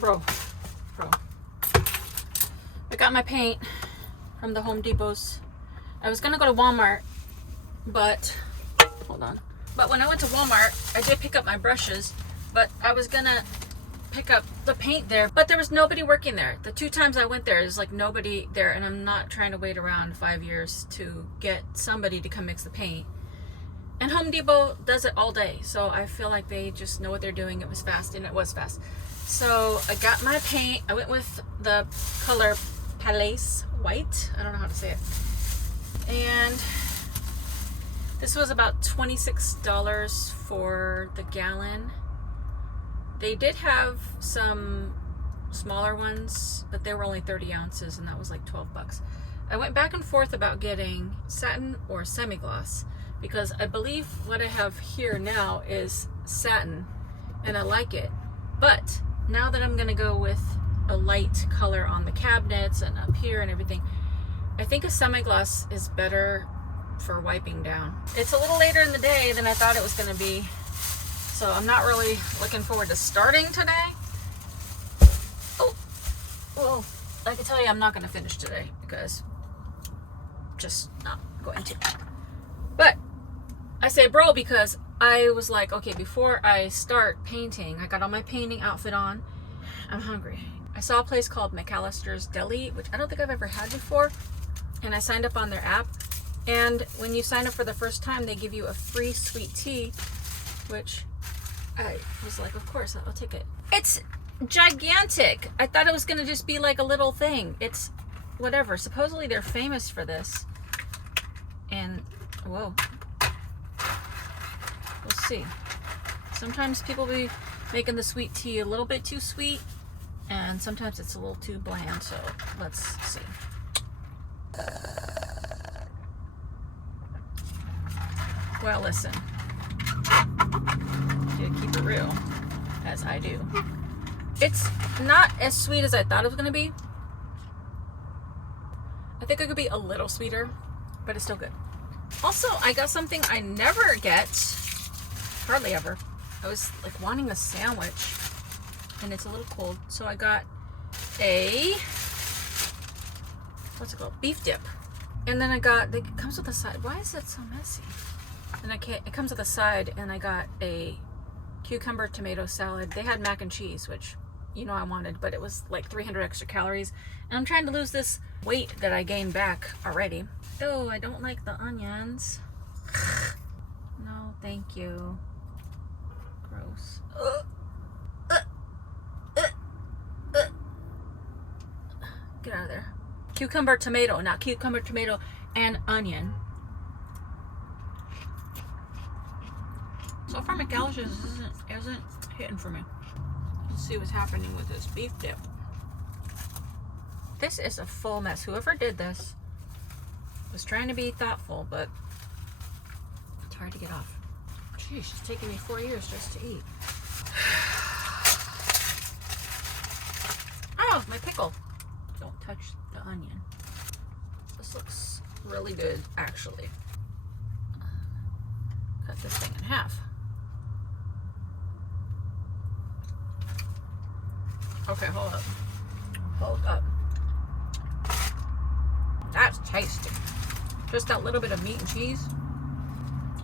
Bro. I got my paint from the Home Depot's. I was gonna go to Walmart, but hold on. But when I went to Walmart, I did pick up my brushes, but I was gonna pick up the paint there, but there was nobody working there. The 2 times I went there, there's like nobody there, and I'm not trying to wait around 5 years to get somebody to come mix the paint. And Home Depot does it all day, so I feel like they just know what they're doing. It was fast, and it was fast. So I got my paint. I went with the color Palace White. I don't know how to say it. And this was about $26 for the gallon. They did have some smaller ones, but they were only 30 ounces, and that was like $12. I went back and forth about getting satin or semi-gloss, because I believe what I have here now is satin, and I like it. But now that I'm gonna go with a light color on the cabinets and up here and everything, I think a semi-gloss is better for wiping down. It's a little later in the day than I thought it was gonna be, so I'm not really looking forward to starting today. Oh, well, I can tell you I'm not gonna finish today, because just not going to. But I say bro because I was like, okay, before I start painting, I got all my painting outfit on. I'm hungry. I saw a place called McAllister's Deli, which I don't think I've ever had before. And I signed up on their app. And when you sign up for the first time, they give you a free sweet tea, which I was like, of course, I'll take it. It's gigantic. I thought it was going to just be like a little thing. It's whatever. Supposedly they're famous for this. And, whoa. We'll see. Sometimes people be making the sweet tea a little bit too sweet, and sometimes it's a little too bland, so let's see. Well, listen. You keep it real, as I do. It's not as sweet as I thought it was going to be. I think it could be a little sweeter, but it's still good. Also, I got something I never get, hardly ever. I was like wanting a sandwich, and it's a little cold, so I got a, what's it called? Beef dip. And then I got, it comes with a side. Why is it so messy? And it comes with a side, and I got a cucumber tomato salad. They had mac and cheese, which you know I wanted, but it was like 300 extra calories. And I'm trying to lose this weight that I gained back already. Oh, I don't like the onions. No, thank you. Gross. Get out of there. Cucumber tomato, not cucumber tomato and onion. So far, McAllister's isn't hitting for me. Let's see what's happening with this beef dip. This is a full mess. Whoever did this was trying to be thoughtful, but it's hard to get off. Jeez, it's taken me 4 years just to eat. Oh, my pickle. Don't touch the onion. This looks really good, actually. Cut this thing in half. Okay, hold up. Hold up. That's tasty. Just that little bit of meat and cheese.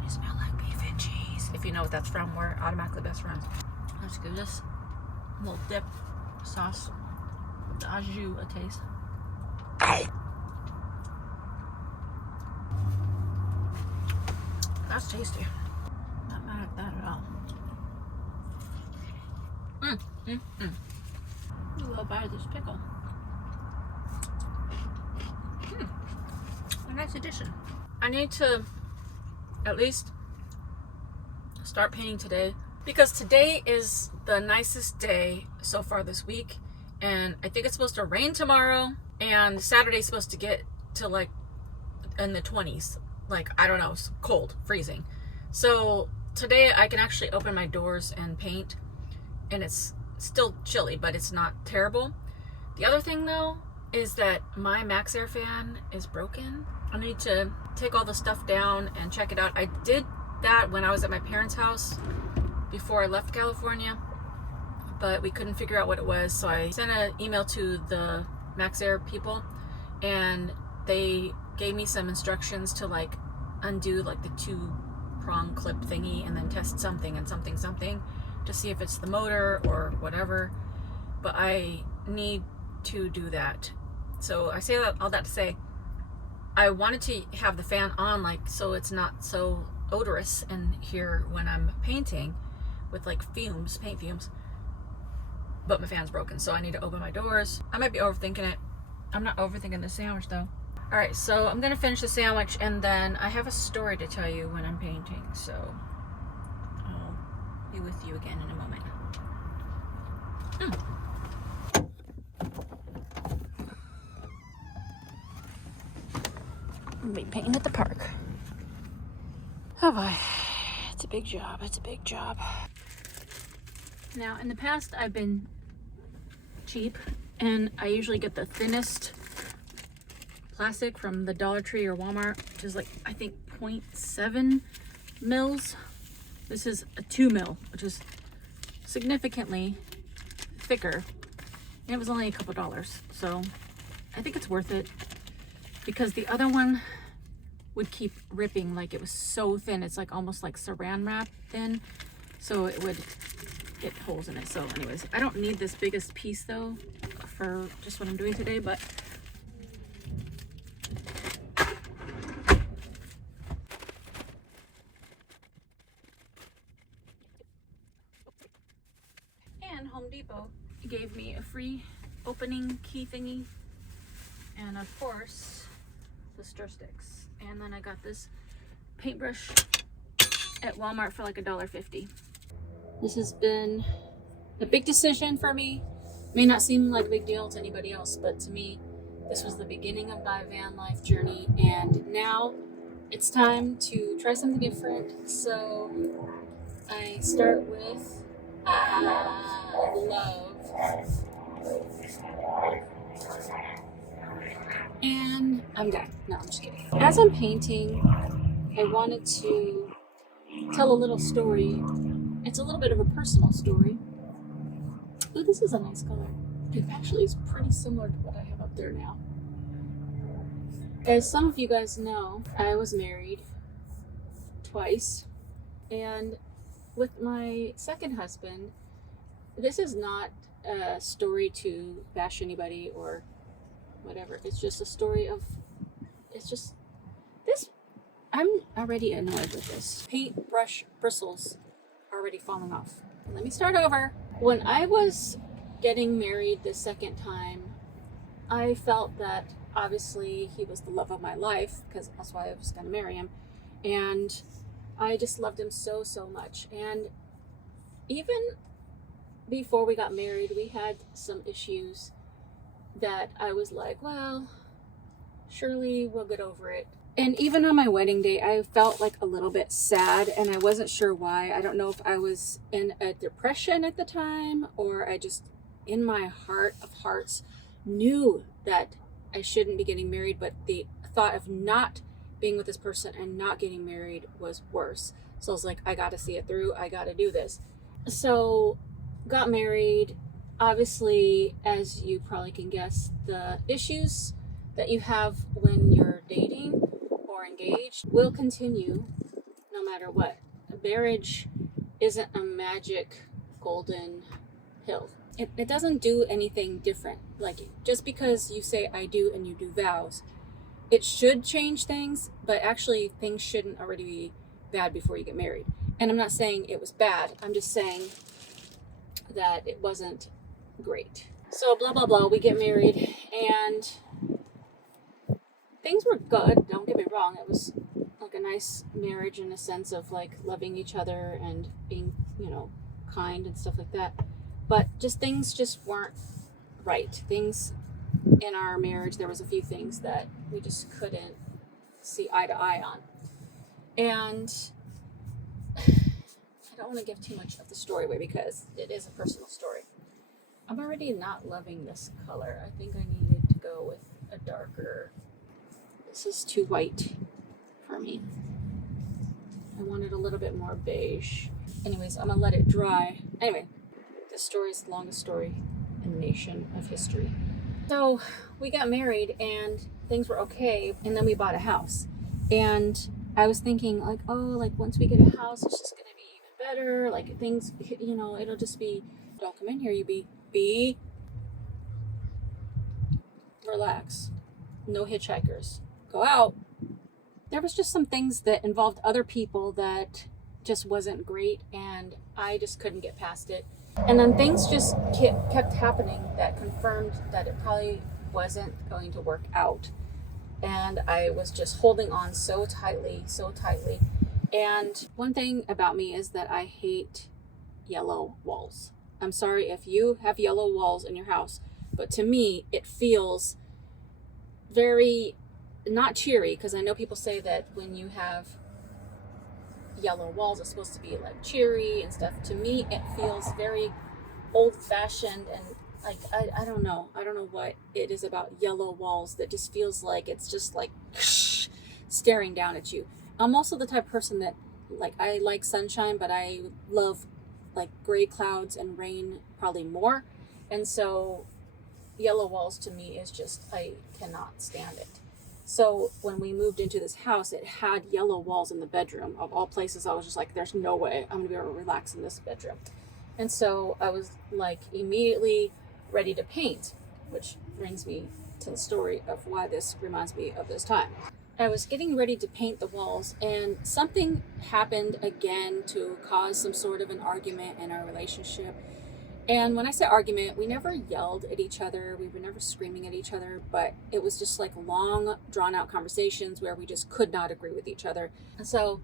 You smell like beef and cheese. If you know what that's from, we're automatically best friends. Let's give this little dip sauce, the au jus, a taste. That's tasty. Not mad at that at all. A little bite of this pickle. A nice addition. I need to at least start painting today, because today is the nicest day so far this week, and I think it's supposed to rain tomorrow, and Saturday's supposed to get to like in the 20s. Like, I don't know, it's cold, freezing. So today I can actually open my doors and paint, and it's still chilly, but it's not terrible. The other thing though is that my MaxxAir fan is broken. I need to take all the stuff down and check it out. I did that when I was at my parents' house before I left California, but we couldn't figure out what it was. So I sent an email to the McAllister people, and they gave me some instructions to like undo like the 2-prong clip thingy and then test something and something to see if it's the motor or whatever. But I need to do that. So I say that all that to say, I wanted to have the fan on, like, so it's not so odorous in here when I'm painting with like fumes, paint fumes. But my fan's broken, so I need to open my doors. I might be overthinking it. I'm not overthinking the sandwich though. All right, so I'm gonna finish the sandwich, and then I have a story to tell you when I'm painting. So I'll be with you again in a moment. I'm gonna be painting at the park. Oh boy, it's a big job. It's a big job. Now, in the past, I've been cheap, and I usually get the thinnest plastic from the Dollar Tree or Walmart, which is like, I think 0.7 mils. This is a 2 mil, which is significantly thicker, and it was only a couple dollars. So I think it's worth it, because the other one would keep ripping. Like, it was so thin, it's like almost like saran wrap thin, so it would get holes in it. So anyways, I don't need this biggest piece though for just what I'm doing today, but and Home Depot gave me a free opening key thingy, and of course the stir sticks. And then I got this paintbrush at Walmart for like $1.50. This has been a big decision for me. May not seem like a big deal to anybody else, but to me, this was the beginning of my van life journey, and now it's time to try something different. So I start with love. And I'm done. No, I'm just kidding. As I'm painting, I wanted to tell a little story. It's a little bit of a personal story. Ooh, this is a nice color. It actually is pretty similar to what I have up there now. As some of you guys know, I was married twice, and with my second husband, this is not a story to bash anybody or whatever. It's just a story of, it's just this. I'm already annoyed with this. Paintbrush bristles are already falling off. Let me start over. When I was getting married the second time, I felt that obviously he was the love of my life, because that's why I was going to marry him. And I just loved him so, so much. And even before we got married, we had some issues that I was like, well, surely we'll get over it. And even on my wedding day, I felt like a little bit sad, and I wasn't sure why. I don't know if I was in a depression at the time, or I just, in my heart of hearts, knew that I shouldn't be getting married, but the thought of not being with this person and not getting married was worse. So I was like, I gotta see it through. I gotta do this. So got married. Obviously, as you probably can guess, the issues that you have when you're dating or engaged will continue no matter what. A marriage isn't a magic golden pill. It doesn't do anything different. Like, just because you say I do and you do vows, it should change things, but actually things shouldn't already be bad before you get married. And I'm not saying it was bad. I'm just saying that it wasn't great. So blah, blah, blah, we get married, and things were good. Don't get me wrong. It was like a nice marriage in a sense of like loving each other and being, kind and stuff like that. But things just weren't right. Things in our marriage, there was a few things that we just couldn't see eye to eye on. And I don't want to give too much of the story away because it is a personal story. I'm already not loving this color. I think I needed to go with a darker. This is too white for me. I wanted a little bit more beige. Anyways, I'm gonna let it dry. Anyway, This story is the longest story in the nation of history. So we got married and things were okay, and then we bought a house. And I was thinking like, oh, like once we get a house, it's just gonna be even better. Like things, you know, it'll just be, don't come in here, you be relax. No hitchhikers. Go out. There was just some things that involved other people that just wasn't great, and I just couldn't get past it. And then things just kept happening that confirmed that it probably wasn't going to work out. And I was just holding on so tightly. And one thing about me is that I hate yellow walls. I'm sorry if you have yellow walls in your house, but to me, it feels very not cheery, because I know people say that when you have yellow walls, it's supposed to be like cheery and stuff. To me, it feels very old-fashioned, and like I don't know what it is about yellow walls that just feels like it's just like staring down at you. I'm also the type of person that, like, I like sunshine, but I love like gray clouds and rain probably more, and so yellow walls to me is just, I cannot stand it. So when we moved into this house, it had yellow walls in the bedroom. Of all places, I was just like, there's no way I'm gonna be able to relax in this bedroom. And so I was like immediately ready to paint, which brings me to the story of why this reminds me of this time. I was getting ready to paint the walls, and something happened again to cause some sort of an argument in our relationship. And when I say argument, we never yelled at each other. We were never screaming at each other, but it was just like long, drawn out conversations where we just could not agree with each other. And so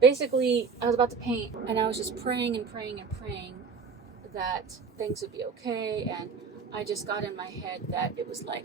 basically I was about to paint, and I was just praying that things would be okay. And I just got in my head that it was like,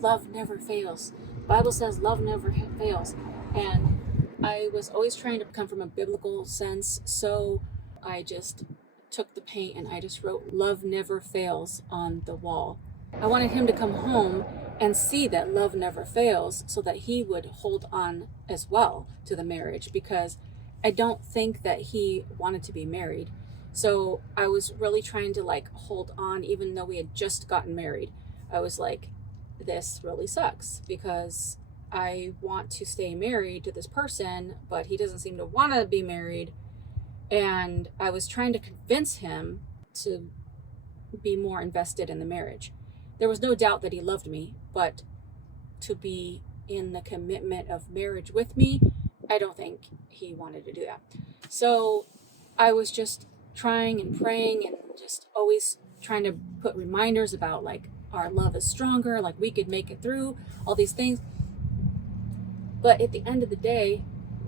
love never fails. The Bible says love never fails. And I was always trying to come from a biblical sense. So I just took the paint and I just wrote love never fails on the wall. I wanted him to come home and see that love never fails, so that he would hold on as well to the marriage, because I don't think that he wanted to be married. So I was really trying to like hold on, even though we had just gotten married. I was like, this really sucks, because I want to stay married to this person, but he doesn't seem to want to be married. And I was trying to convince him to be more invested in the marriage. There was no doubt that he loved me, but to be in the commitment of marriage with me, I don't think he wanted to do that. So I was just trying and praying and just always trying to put reminders about like our love is stronger, like we could make it through all these things. But at the end of the day,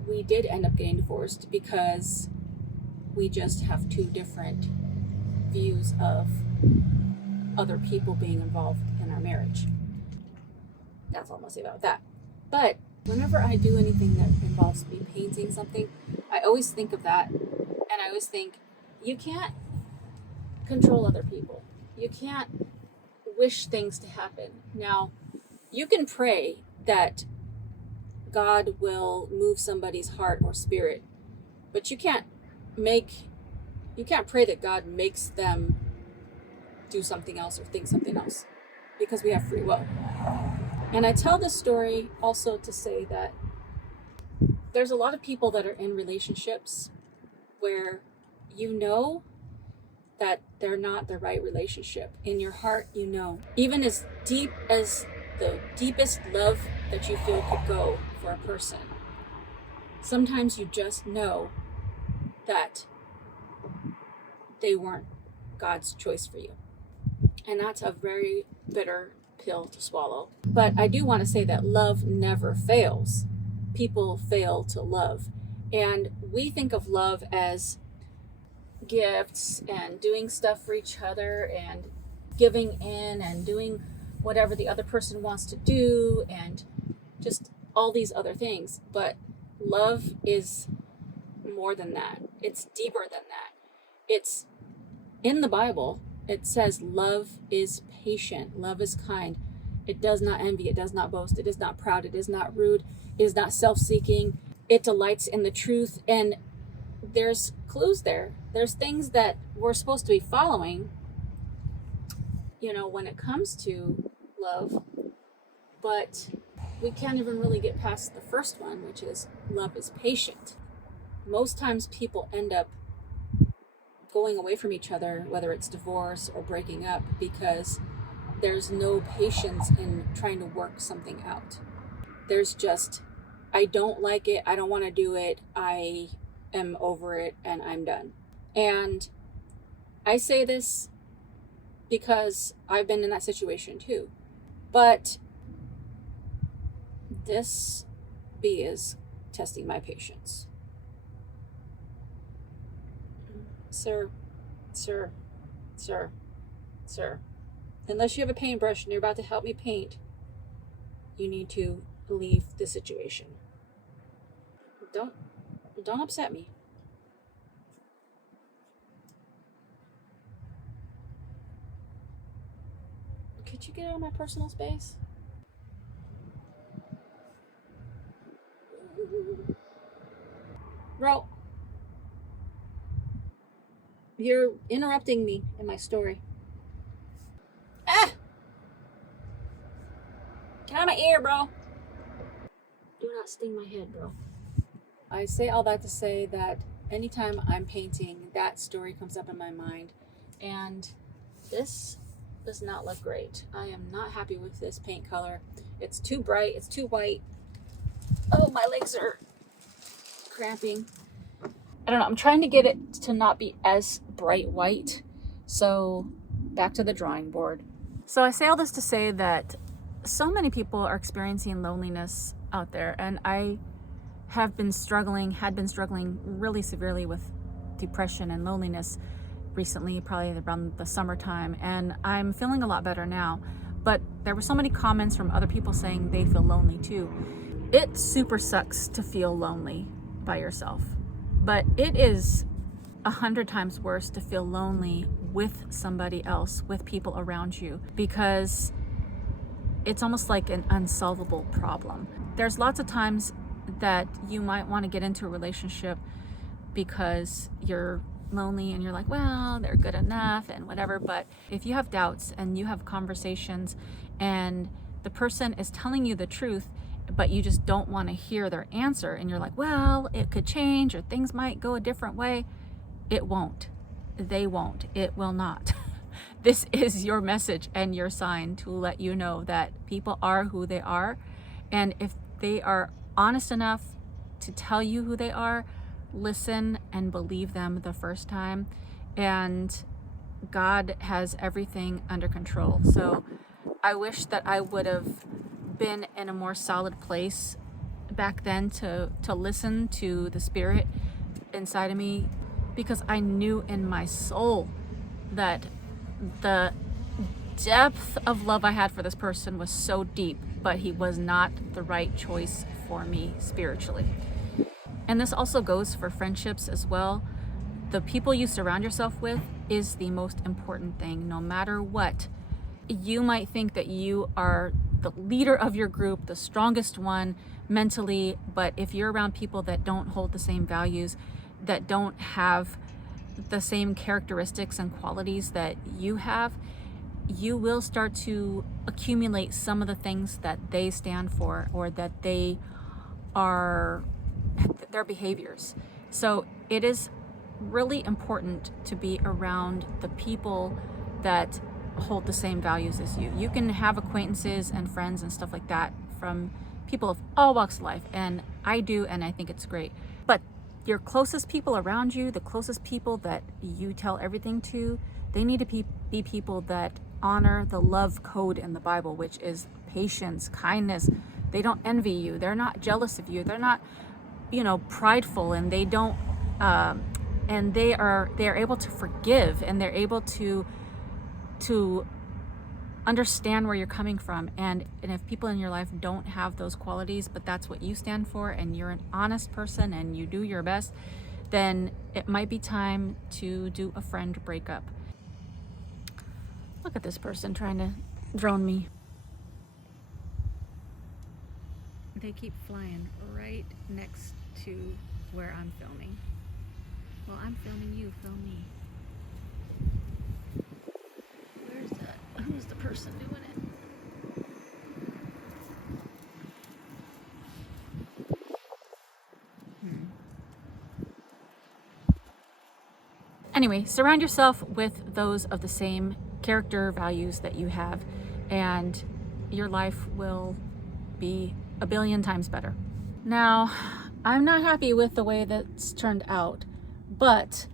we did end up getting divorced because we just have two different views of other people being involved in our marriage. That's all I'm gonna say about that. But whenever I do anything that involves me painting something, I always think of that, and I always think, you can't control other people. You can't wish things to happen. Now, you can pray that God will move somebody's heart or spirit, but you can't pray that God makes them do something else or think something else, because we have free will. And I tell this story also to say that there's a lot of people that are in relationships where you know that they're not the right relationship. In your heart, you know. Even as deep as the deepest love that you feel could go for a person, sometimes you just know that they weren't God's choice for you. And that's a very bitter pill to swallow. But I do want to say that love never fails. People fail to love. And we think of love as gifts and doing stuff for each other and giving in and doing whatever the other person wants to do and just all these other things. But love is more than that. It's deeper than that. It's in the Bible. It says love is patient, love is kind. It does not envy, it does not boast, it is not proud, it is not rude, it is not self-seeking, it delights in the truth. And there's clues there. There's things that we're supposed to be following, you know, when it comes to love, but we can't even really get past the first one, which is love is patient. Most times people end up going away from each other, whether it's divorce or breaking up, because there's no patience in trying to work something out. There's just, I don't like it, I don't want to do it, I am over it, and I'm done. And I say this because I've been in that situation too. But this bee is testing my patience. Sir, sir, sir, sir, unless you have a paintbrush and you're about to help me paint, you need to leave the situation. Don't upset me. Could you get out of my personal space? Bro, you're interrupting me in my story. Ah! Get out of my ear, bro. Do not sting my head, bro. I say all that to say that anytime I'm painting, that story comes up in my mind. And this does not look great. I am not happy with this paint color. It's too bright, it's too white. Oh, my legs are cramping. I don't know, I'm trying to get it to not be as bright white. So back to the drawing board. So I say all this to say that so many people are experiencing loneliness out there, and I had been struggling really severely with depression and loneliness recently, probably around the summertime, and I'm feeling a lot better now. But there were so many comments from other people saying they feel lonely too. It super sucks to feel lonely by yourself, but it is 100 times worse to feel lonely with somebody else, with people around you, because it's almost like an unsolvable problem. There's lots of times that you might want to get into a relationship because you're lonely and you're like, well, they're good enough and whatever. But if you have doubts and you have conversations and the person is telling you the truth, but you just don't want to hear their answer, and you're like, well, it could change or things might go a different way, it won't. They won't. It will not. This is your message and your sign to let you know that people are who they are. And if they are honest enough to tell you who they are, listen and believe them the first time. And God has everything under control. So I wish that I would have been in a more solid place back then to listen to the Spirit inside of me, because I knew in my soul that the depth of love I had for this person was so deep, but he was not the right choice for me spiritually. And this also goes for friendships as well. The people you surround yourself with is the most important thing, no matter what. You might think that you are the leader of your group, the strongest one mentally, but if you're around people that don't hold the same values, that don't have the same characteristics and qualities that you have, you will start to accumulate some of the things that they stand for, or that they are their behaviors. So it is really important to be around the people that hold the same values as you. You can have acquaintances and friends and stuff like that from people of all walks of life, and I do, and I think it's great. But your closest people around you, the closest people that you tell everything to, they need to be people that honor the love code in the Bible, which is patience, kindness. They don't envy you. They're not jealous of you. They're not, prideful, and they don't, and they are able to forgive, and they're able to understand where you're coming from. And if people in your life don't have those qualities, but that's what you stand for, and you're an honest person and you do your best, then it might be time to do a friend breakup. Look at this person trying to drone me. They keep flying right next to where I'm filming. Well, I'm filming you, film me. Where's that? Who's the person doing it? Anyway, surround yourself with those of the same character values that you have, and your life will be a billion times better. Now, I'm not happy with the way that's turned out, but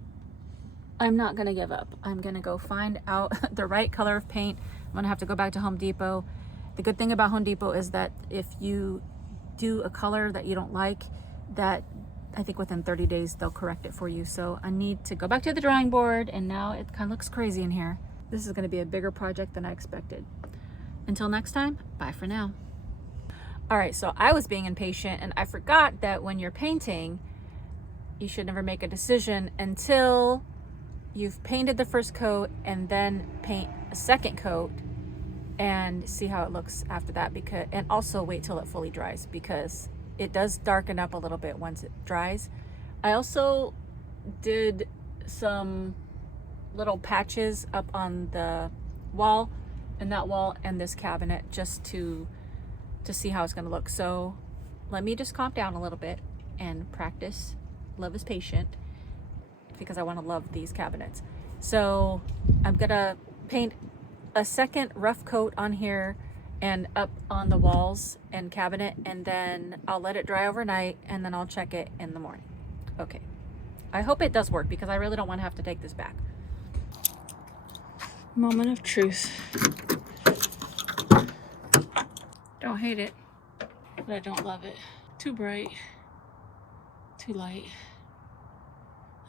I'm not gonna give up. I'm gonna go find out the right color of paint. I'm gonna have to go back to Home Depot. The good thing about Home Depot is that if you do a color that you don't like, that I think within 30 days they'll correct it for you. So I need to go back to the drawing board, and now it kind of looks crazy in here. This is gonna be a bigger project than I expected. Until next time, bye for now. All right, so I was being impatient and I forgot that when you're painting, you should never make a decision until you've painted the first coat and then paint a second coat and see how it looks after that, because, and also wait till it fully dries, because it does darken up a little bit once it dries. I also did some little patches up on the wall, and that wall and this cabinet, just to see how it's gonna look. So let me just calm down a little bit and practice. Love is patient, because I wanna love these cabinets. So I'm gonna paint a second rough coat on here and up on the walls and cabinet, and then I'll let it dry overnight, and then I'll check it in the morning. Okay, I hope it does work, because I really don't want to have to take this back. Moment of truth. Don't hate it, but I don't love it. Too bright, too light.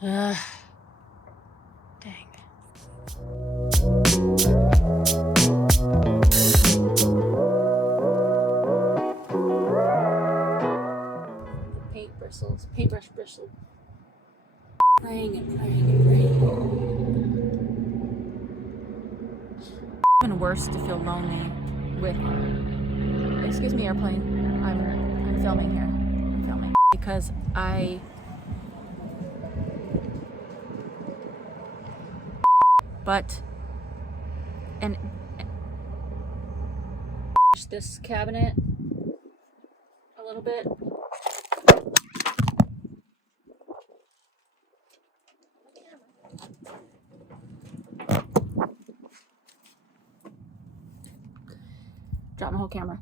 Ugh, dang. Paintbrush bristle. Praying and praying and praying. Even worse to feel lonely with. Excuse me, airplane. I'm filming here. I'm filming because and this cabinet a little bit. Drop my whole camera.